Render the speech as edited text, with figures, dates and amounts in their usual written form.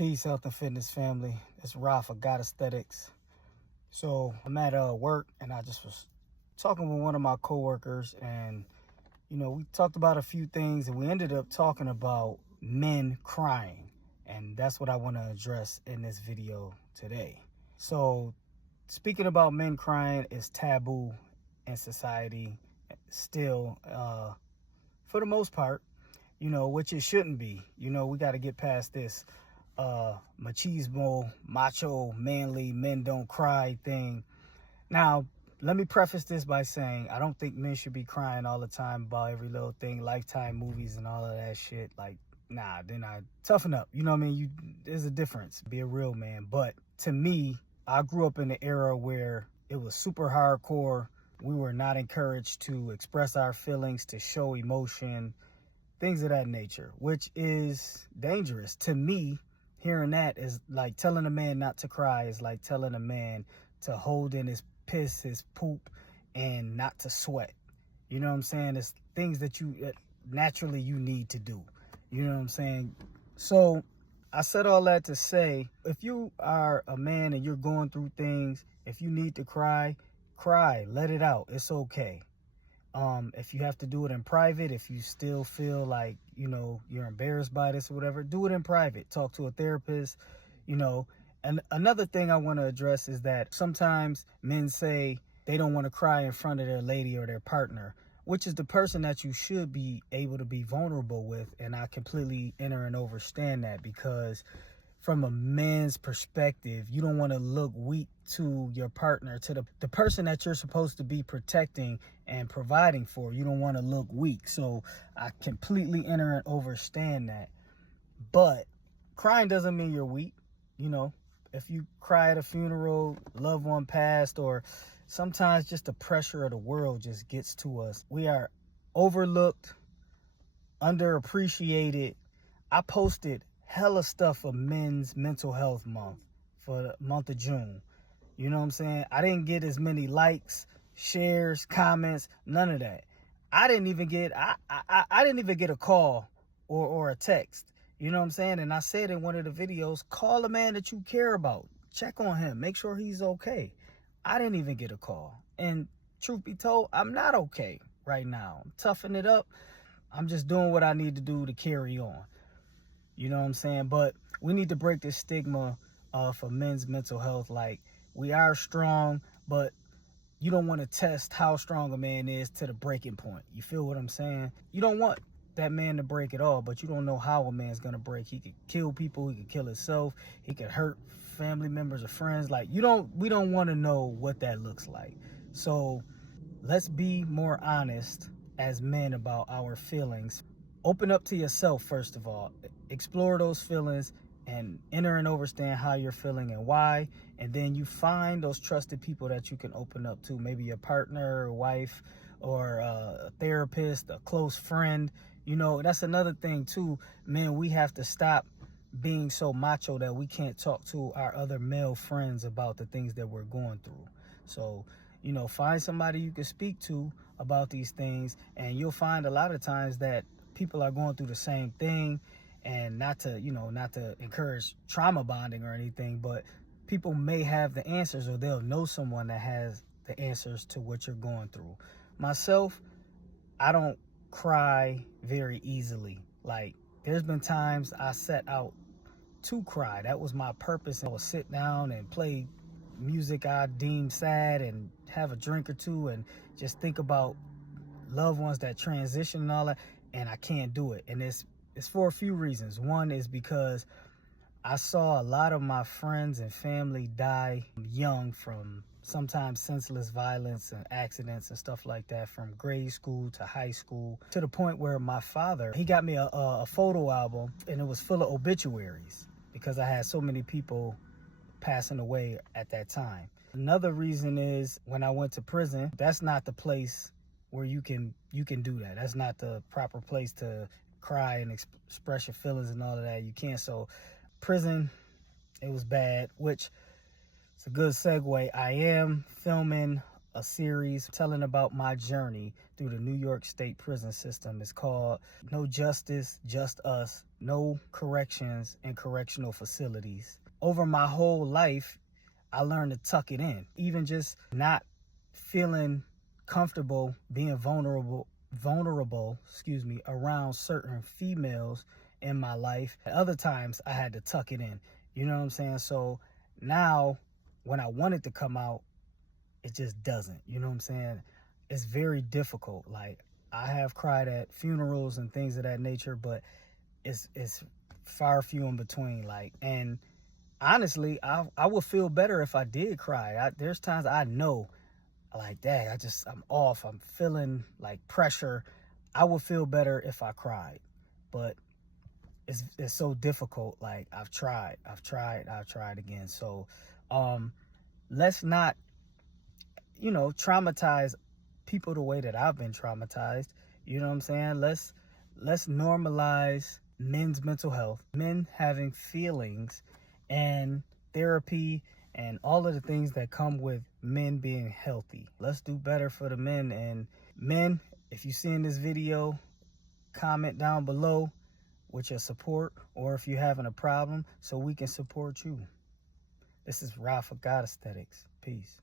Peace, health and fitness family. It's Rafa, God Aesthetics. So I'm at work and I just was talking with one of my coworkers, and we talked about a few things, and we ended up talking about men crying. And that's what I want to address in this video today. So speaking about men crying is taboo in society still, for the most part, which it shouldn't be. We got to get past this machismo, macho, manly, men don't cry thing. Now, let me preface this by saying I don't think men should be crying all the time about every little thing, Lifetime movies and all of that shit. Like, nah, then I toughen up. You know what I mean? There's a difference. Be a real man. But to me, I grew up in an era where it was super hardcore. We were not encouraged to express our feelings, to show emotion, things of that nature, which is dangerous. To me, hearing that is like telling a man not to cry, is like telling a man to hold in his piss, his poop, and not to sweat. You know what I'm saying? It's things that you naturally you need to do. You know what I'm saying? So I said all that to say, if you are a man and you're going through things, if you need to cry, let it out. It's okay. If you have to do it in private, if you still feel like, you're embarrassed by this or whatever, do it in private. Talk to a therapist, And another thing I want to address is that sometimes men say they don't want to cry in front of their lady or their partner, which is the person that you should be able to be vulnerable with. And I completely enter and understand that, because from a man's perspective, you don't want to look weak to your partner, to the person that you're supposed to be protecting and providing for. You don't want to look weak. So I completely enter and understand that. But crying doesn't mean you're weak. If you cry at a funeral, loved one passed, or sometimes just the pressure of the world just gets to us. We are overlooked, underappreciated. I posted hella stuff for Men's Mental Health Month for the month of June. You know what I'm saying? I didn't get as many likes, shares, comments, none of that. I didn't even get a call or a text. You know what I'm saying? And I said in one of the videos, call a man that you care about. Check on him. Make sure he's okay. I didn't even get a call. And truth be told, I'm not okay right now. I'm toughing it up. I'm just doing what I need to do to carry on. You know what I'm saying? But we need to break this stigma for men's mental health. Like, we are strong, but you don't want to test how strong a man is to the breaking point. You feel what I'm saying? You don't want that man to break at all, but you don't know how a man's going to break. He could kill people. He could kill himself. He could hurt family members or friends. Like, we don't want to know what that looks like. So let's be more honest as men about our feelings. Open up to yourself, first of all. Explore those feelings and enter and understand how you're feeling and why. And then you find those trusted people that you can open up to, maybe your partner or wife, or a therapist, a close friend. That's another thing too. Man, we have to stop being so macho that we can't talk to our other male friends about the things that we're going through. So, find somebody you can speak to about these things, and you'll find a lot of times that people are going through the same thing. And not to encourage trauma bonding or anything, but people may have the answers, or they'll know someone that has the answers to what you're going through. Myself, I don't cry very easily. Like, there's been times I set out to cry. That was my purpose. I would sit down and play music I deemed sad and have a drink or two and just think about loved ones that transition and all that, and I can't do it. And it's for a few reasons. One is because I saw a lot of my friends and family die young from sometimes senseless violence and accidents and stuff like that, from grade school to high school, to the point where my father, he got me a photo album, and it was full of obituaries because I had so many people passing away at that time. Another reason is when I went to prison, that's not the place where you can do that. That's not the proper place to cry and express your feelings and all of that. You can't. So prison, it was bad, which is a good segue. I am filming a series telling about my journey through the New York State prison system. It's called No Justice, Just Us, No Corrections and Correctional Facilities. Over my whole life, I learned to tuck it in. Even just not feeling comfortable being vulnerable, around certain females in my life. At other times I had to tuck it in. You know what I'm saying? So now when I want it to come out, it just doesn't. You know what I'm saying? It's very difficult. Like, I have cried at funerals and things of that nature, but it's far few in between. Like, and honestly, I would feel better if I did cry. There's times I know, like, dang, I'm off. I'm feeling like pressure. I would feel better if I cried, but it's so difficult. Like, I've tried again. So, let's not, traumatize people the way that I've been traumatized. You know what I'm saying? Let's normalize men's mental health, men having feelings, and therapy, and all of the things that come with men being healthy. Let's do better for the men. And men, if you see in this video, comment down below with your support, or if you're having a problem, so we can support you. This is Rafa God Aesthetics. Peace.